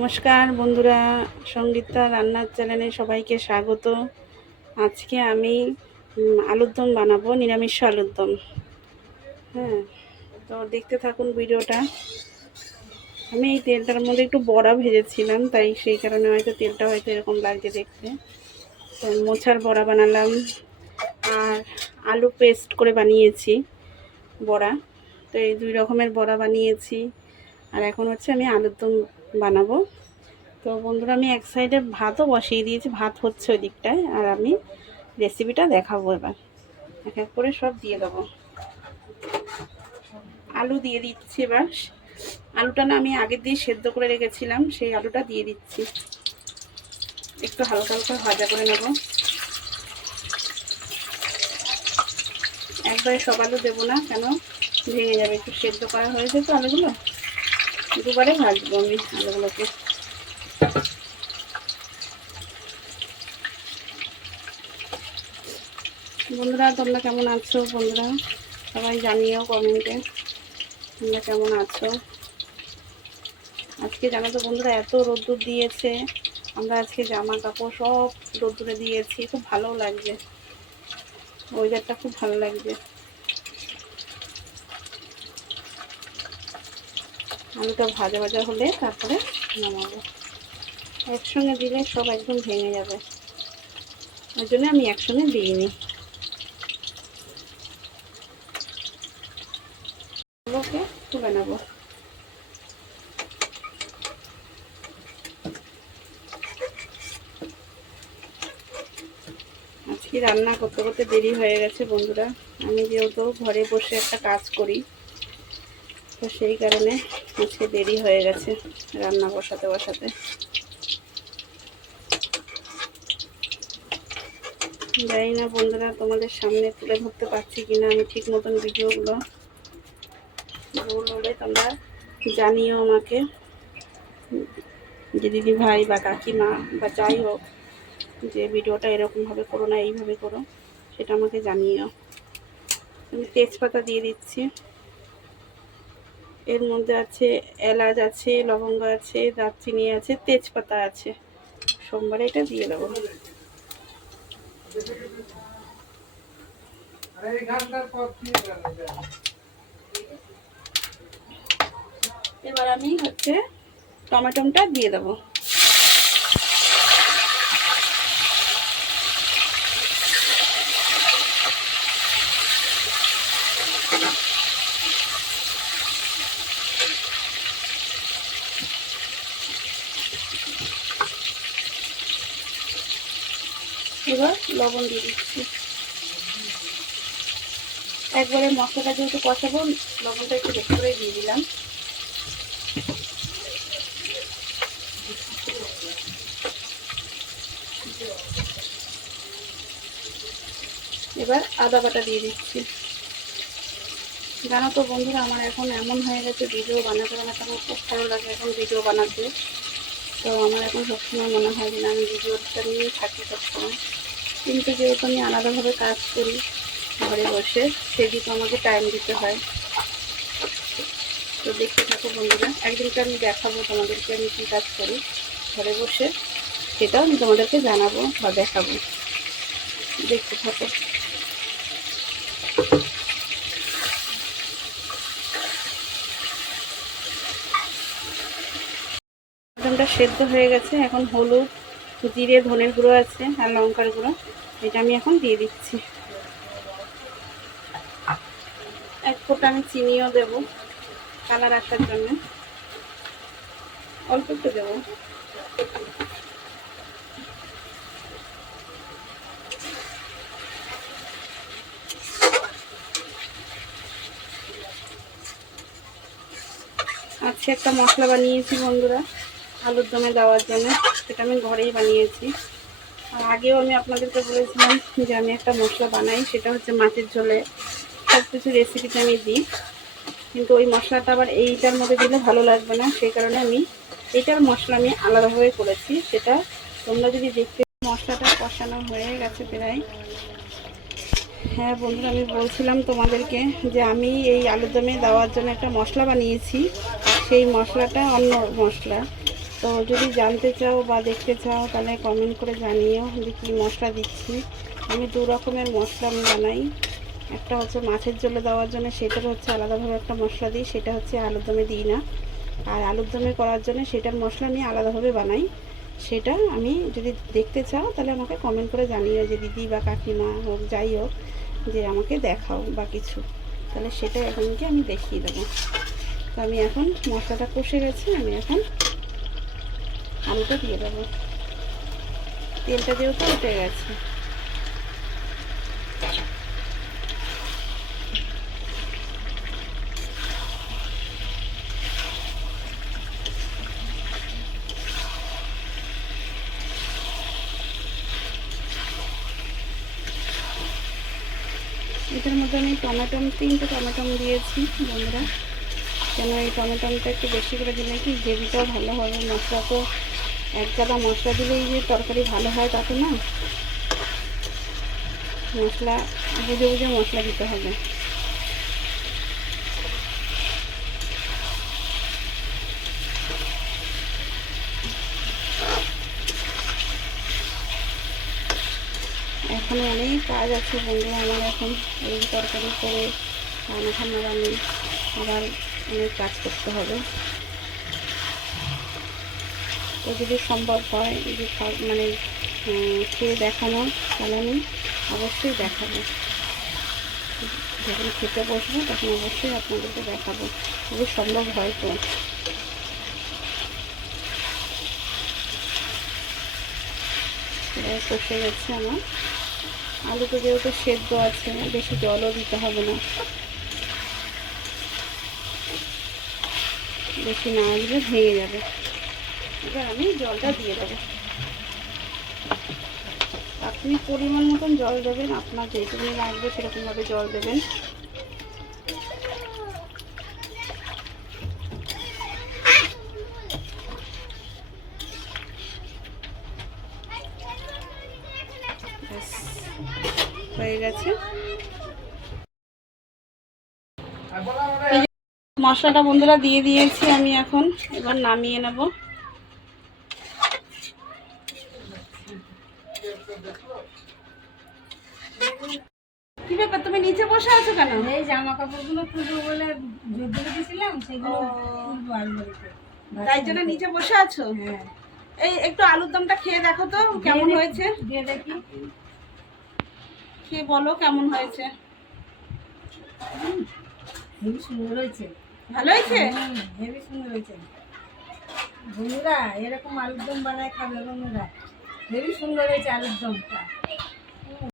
নমস্কার বন্ধুরা, সঙ্গীতা রান্নার চ্যানেলে সবাইকে স্বাগত। আজকে আমি আলুর দম বানাবো, নিরামিষ আলুর দম। হ্যাঁ তো দেখতে থাকুন ভিডিওটা। আমি এই তেলটার মধ্যে একটু বড়া ভেজেছিলাম, তাই সেই কারণে হয়তো তেলটা হয়তো এরকম লাগছে দেখতে। তো মোছার বড়া বানালাম, আর আলু পেস্ট করে বানিয়েছি বড়া। তো এই দুই রকমের বড়া বানিয়েছি, আর এখন হচ্ছে আমি আলুর দম বানাবো। তো বন্ধুরা, আমি এক সাইডে ভাতও বসিয়ে দিয়েছি, ভাত হচ্ছে ওই দিকটায় আর আমি রেসিপিটা দেখাবো এবার। এক এক করে সব দিয়ে দেবো। আলু দিয়ে দিচ্ছি এবার। আলুটা না আমি আগের দিয়ে সেদ্ধ করে রেখেছিলাম, সেই আলুটা দিয়ে দিচ্ছি। একটু হালকা হালকা ভাজা করে নেব। একবারে সব আলু দেবো না, কেন? ভেঙে যাবে। একটু সেদ্ধ করা হয়েছে তো আলুগুলো। দুবারে ভাজবো আমি আলুগুলোকে বন্ধুরা, তোমরা কেমন আছো? বন্ধুরা, সবাই জানিও কমেন্টে, তোমরা কেমন আছো? আজকে জানো তো বন্ধুরা, এত রোদ্দুর দিয়েছে। আমরা আজকে জামা কাপড় সব রোদ্দুরে দিয়েছি, খুব ভালো লাগছে। ওয়েদারটা খুব ভালো লাগছে। আলুটা ভাজা ভাজা হলে তারপরে নামাবো। একসঙ্গে দিলে সব একদম ভেঙে যাবে। ওই জন্য আমি একসঙ্গে দিইনি। ওকে তুলে নেব। আজকে রান্না করতে করতে দেরি হয়ে গেছে বন্ধুরা। আমি যেহেতু ঘরে বসে একটা কাজ করি, তো সেই কারণে আজকে দেরি হয়ে গেছে রান্না বসাতে বসাতে। জানি না বন্ধুরা তোমাদের সামনে তুলে ধরতে পারছি কিনা, আমি ঠিক মতন ভিডিওগুলো ভুল হলে তোমরা জানিও আমাকে। যে দিদি ভাই বা কাকিমা বা যাই হোক, যে ভিডিওটা এরকমভাবে করো না, এইভাবে করো, সেটা আমাকে জানিও। আমি তেজপাতা দিয়ে দিচ্ছি। এর মধ্যে আছে এলাচ আছে, লবঙ্গ আছে, দারচিনি আছে, তেজপাতা আছে। সোমবারে এটা দিয়ে দেবো। এবার আমি হচ্ছে টমেটোটা দিয়ে দেবো। এবার লবণ দিয়ে দিচ্ছি। একবারে মশলাটা যেহেতু কষাবো, লবণটা একটু বেশি করে দিয়ে দিলাম। এবার আদা বাটা দিয়ে দিচ্ছি। জানো তো বন্ধুরা, আমার এখন এমন হয়ে গেছে, ভিডিও বানাতে বানাতে আমার খুব ভালো লাগে এখন ভিডিও বানাতে। তো আমার এখন সবসময় মনে হয় যে না, আমি ভিডিওটা নিয়েই থাকি সবসময়। কিন্তু যেহেতু আমি আলাদাভাবে কাজ করি ঘরে বসে, সেদিকে আমাকে টাইম দিতে হয়। তো দেখতে থাকো বন্ধুরা, একদিনকে আমি দেখাবো তোমাদেরকে আমি কী কাজ করি ঘরে বসে। সেটাও আমি তোমাদেরকে জানাব বা দেখাবো। দেখতে থাকো। একদমটা সেদ্ধ হয়ে গেছে, এখন হলুদ জিরে, ধনের গুঁড়ো আছে আর লঙ্কার গুঁড়ো। এটা আমি এখন দিয়ে দিচ্ছি। এক ফোঁটা আমি চিনিও দেবো কালার আসার জন্য। অল্প একটু দেবো। আজকে একটা মশলা বানিয়েছি বন্ধুরা, আলুর দমে দেওয়ার জন্য। সেটা আমি ঘরেই বানিয়েছি। আর আগেও আমি আপনাদেরকে বলেছিলাম যে আমি একটা মশলা বানাই, সেটা হচ্ছে মাছের ঝোলে। সব কিছু রেসিপিটা আমি দিই। কিন্তু ওই মশলাটা আবার এইটার মধ্যে দিলে ভালো লাগবে না। সেই কারণে আমি এইটার মশলা আমি আলাদাভাবে করেছি। সেটা তোমরা যদি দেখতে মশলাটা কষানো হয়ে গেছে প্রায়। হ্যাঁ বন্ধুরা, আমি বলছিলাম তোমাদেরকে যে আমি এই আলুর দমে দেওয়ার জন্য একটা মশলা বানিয়েছি। সেই মশলাটা অন্য মশলা। তো যদি জানতে চাও বা দেখতে চাও, তাহলে কমেন্ট করে জানিও যে কী মশলা দিচ্ছি। আমি দু রকমের মশলা আমি বানাই। একটা হচ্ছে মাছের জলে দেওয়ার জন্য, সেটার হচ্ছে আলাদাভাবে একটা মশলা দিই, সেটা হচ্ছে আলুর দমে দিই না। আর আলুর দমে করার জন্য সেটার মশলা আমি আলাদাভাবে বানাই। সেটা আমি যদি দেখতে চাও, তাহলে আমাকে কমেন্ট করে জানিও যে দিদি বা কাকিমা হোক, যাই হোক, যে আমাকে দেখাও বা কিছু। তাহলে সেটা এখনকে আমি দেখিয়ে দেবো। তো আমি এখন মশলাটা কষে গেছে, আমি এখন আলুটা দিয়ে দেবো। তেলটা যেহেতু উঠে গেছে। এটার মধ্যে আমি টমেটম, তিনটে টমেটম দিয়েছি, বন্ধুরা। কেন এই টমেটমটা একটু বেশি করে দিলে কি গ্রেভিটাও ভালো হবে মশলা তো এক গাদা মশলা দিলেই যে তরকারি ভালো হয় তাতে না, মশলা, বুঝে বুঝে মশলা দিতে হবে। এখন অনেক কাজ আছে বন্ধুরা আমার এখন, এই তরকারি করে রান্না ঠান্না রান্নি আবার অনেক কাজ করতে হবে। তো যদি সম্ভব হয় যে খাও- মানে খেয়ে দেখানো তাহলে আমি অবশ্যই দেখাবো। যখন খেতে বসবো, তখন অবশ্যই আপনাদেরকে দেখাবো। যদি সম্ভব হয় তো। কষে গেছে আমার। আলুতে যেহেতু সেদ্ধ আছে না বেশি জলও দিতে হবে না। বেশি না দিলে ভেঙে যাবে। এবার আমি জলটা দিয়ে দেবো। আপনি পরিমাণ মতন জল দেবেন, আপনার যেটুকুনি লাগবে সেরকমভাবে জল দেবেন। হয়ে গেছে। মশলাটা বন্ধুরা দিয়ে দিয়েছি, আমি এখন এবার নামিয়ে নেব। কি ব্যাপার? তুমি নিচে বসে আছো কেন? এই জামা কাপড়গুলো তুলবো বলে জোর দিয়েছিলাম সেগুলো। তুলবো আলমারিতে তাই জন্য নিচে বসে আছো? হ্যাঁ। এই একটু আলুর দমটা খেয়ে দেখো তো কেমন হয়েছে? দিয়ে দেখি। খেয়ে বলো কেমন হয়েছে। হেবি সুন্দর হয়েছে। ভালো হয়েছে হেবি সুন্দর হয়েছে। বন্ধুরা এরকম আলুর দম বানায় খাবে বন্ধুরা। হেবি সুন্দর হয়েছে আলুর দমটা।